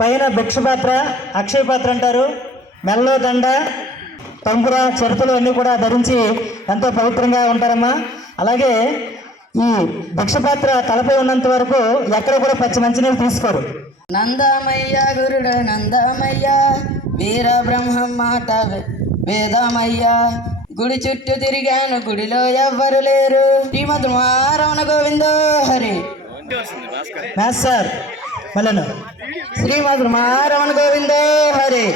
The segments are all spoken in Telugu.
పైన భిక్షపాత్ర, అక్షయ పాత్ర అంటారు. మెల్లో దండ, తంబుర, చిరతలు అన్నీ కూడా ధరించి ఎంతో పవిత్రంగా ఉంటారమ్మా. అలాగే ఈ భిక్షపాత్ర తలపై ఉన్నంత వరకు ఎక్కడ కూడా పచ్చి మంచినీళ్ళు తీసుకోరు. నందమయ్య గురుడు నందమయ్య, వీర బ్రహ్మం మాట వేదమయ్య, గుడి చుట్టూ తిరిగాను గుడిలో ఎవ్వరు లేరు, శ్రీమద్ రమణ గోవిందో హరి. సార్ మళ్ళీ శ్రీమద్ రమణ గోవిందో హరి.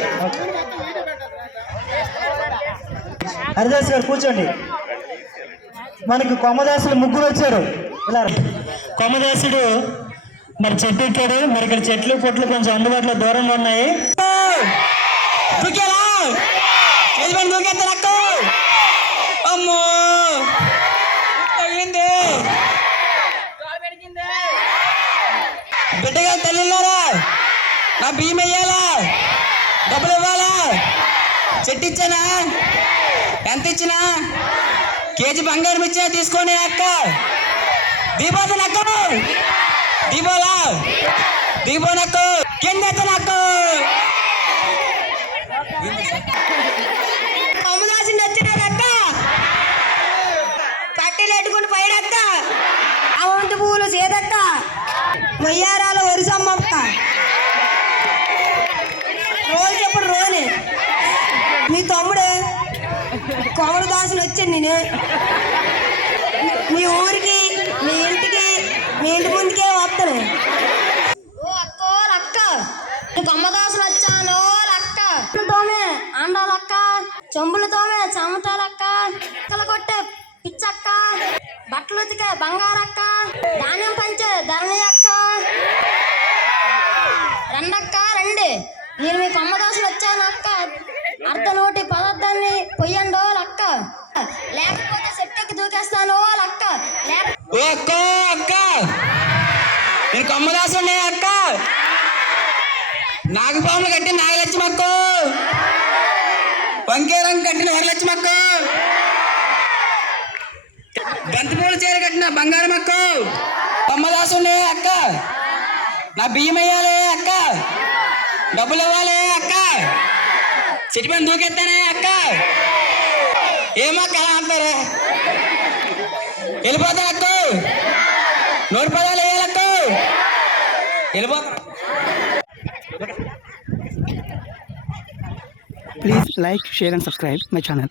హరిదాస్ గారు కూర్చోండి. మనకి కొమ్మదాసులు ముగ్గురు వచ్చారు. ఇలా కొమ్మదాసుడు మరి చెట్టు ఎక్కాడు. మరి ఇక్కడ చెట్లు పొట్లు కొంచెం అందుబాటులో దూరంగా ఉన్నాయి. అమ్మో బిడ్డగా తల్లిన్నారా, నా బియ్యం వెయ్యాలా, డబ్బులు ఇవ్వాలా, చెట్టు ఇచ్చానా, ఎంత ఇచ్చినా, కేజీ బంగారం ఇచ్చా తీసుకొని అక్క. దీపోత నక్క, దీపోలా దీపో నక్కు, కింద నక్కు. అమ్మదాసి నచ్చినక్క, కట్టెలు ఎట్టుకుని పైడక్క, అవంటి పువ్వులు సేదక్క, వయ్యారాల వరిసమ్మక్క, రోజు ఎప్పుడు రోజు మీ తమ్ముడు కోమల దాసులు వచ్చాను. నేను మీ ఊరికి, మీ ఇంటికి, మీ ఇంటి ముందుకే వస్తాను. ఓ అక్కో లక్క, కొమ్మదాసులు వచ్చాను లక్క. తోమే అండాలక్క, చెంబులతోమే చెమటాలక్క, పిక్కలు కొట్టే పిచ్చక్క, బట్టలు ఉతికే బంగారక్క, ధాన్యం పంచే ధరణి అక్క. రండక్క రండి, నేను మీ కొమ్మదాసులు వచ్చాను అక్క. అర్ధనోటి పదార్థాన్ని పొయ్యండో లక్క, లేకపోతే సెట్టుకి దూకేస్తాను లక్క. అక్క అక్క, నేను కొమ్మదాసు అక్క. నాగపాములు కట్టి నాగలక్ష్మక్క, వంకే రంగు కట్టిన వరలక్ష్మక్క, బంతిపూల చీర కట్టిన బంగారం అక్క. కొమ్మదాసు అక్క, నా బియ్యం వేయాలి అక్క, డబ్బులు ఇవ్వాలి అక్క, చెట్టు పని దూకెత్తానే అక్క. ఏమక్క అంటారా, వెళ్ళిపోతా అక్క, 100 రూపాయలు వేయాలక్క, వెళ్ళిపోతా. Please like, share and subscribe my channel.